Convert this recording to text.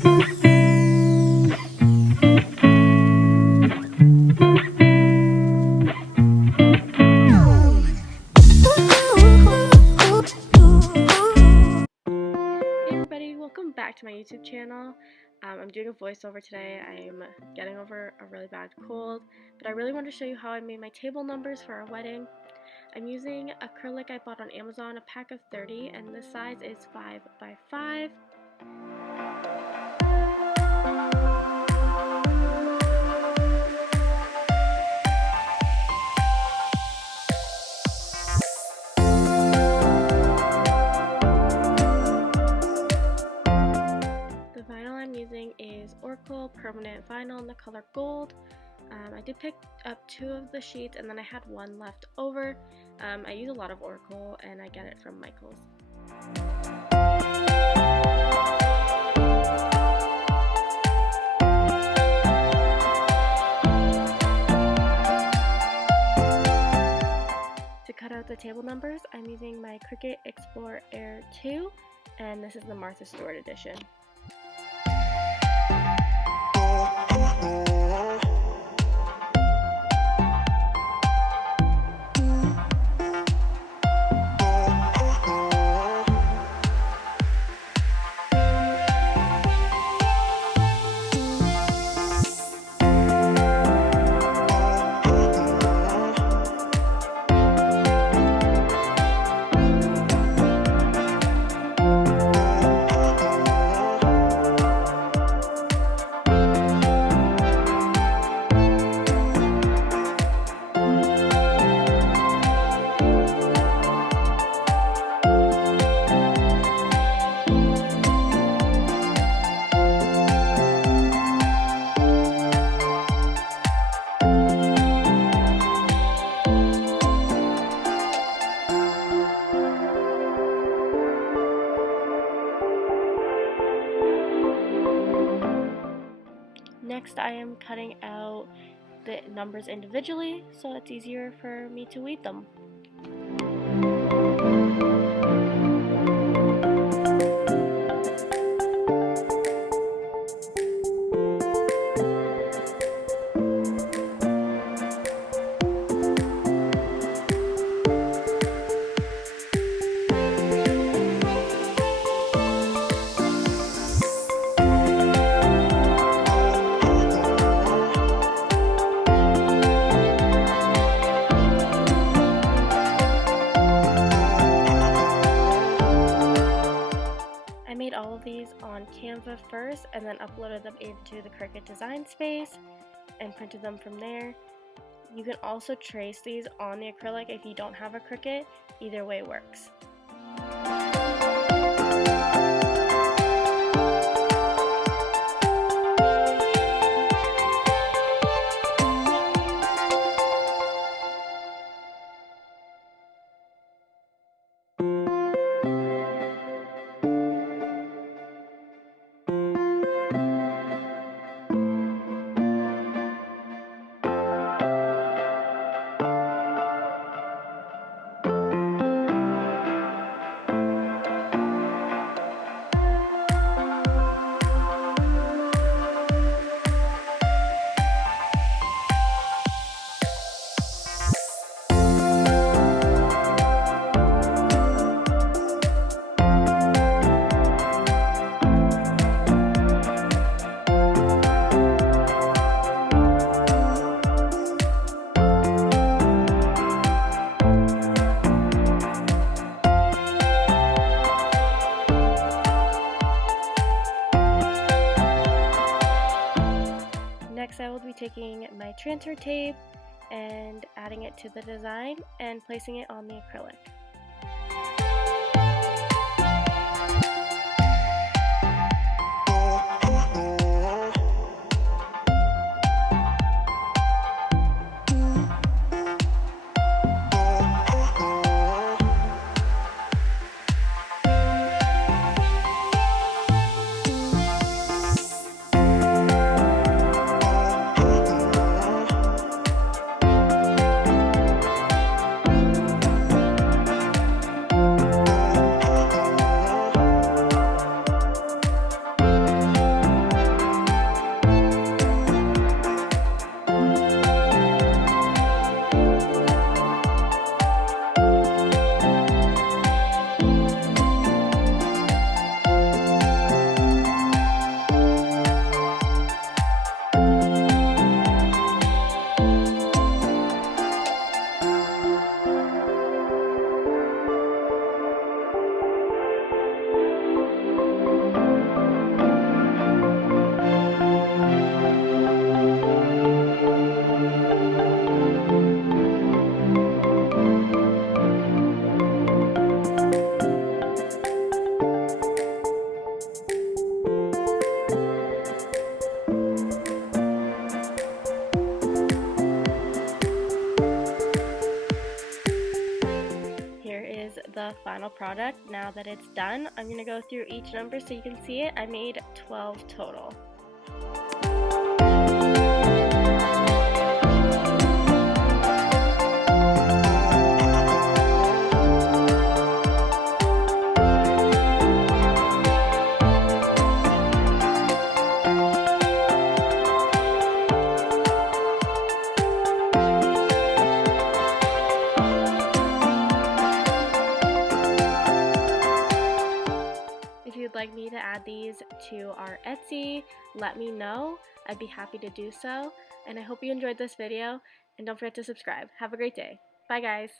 Everybody, welcome back to my YouTube channel. I'm doing a voiceover today. I'm getting over a really bad cold, but I really want to show you how I made my table numbers for our wedding. I'm using acrylic I bought on Amazon, a pack of 30, and the size is 5 by 5. The vinyl I'm using is Oracle permanent vinyl in the color gold. I did pick up 2 of the sheets and then I had 1 left over. I use a lot of Oracle and I get it from Michael's. To cut out the table numbers, I'm using my Cricut Explorer Air 2, and this is the Martha Stewart edition. Next, I am cutting out the numbers individually so it's easier for me to read them. All of these on Canva first and then uploaded them into the Cricut design space and printed them from there. You can also trace these on the acrylic if you don't have a Cricut. Either way works. Next, I will be taking my transfer tape and adding it to the design and placing it on the acrylic. final product. Now that it's done, I'm going to go through each number so you can see it. I made 12 total. If you'd like me to add these to our Etsy, let me know. I'd be happy to do so. And I hope you enjoyed this video. And don't forget to subscribe. Have a great day. Bye, guys.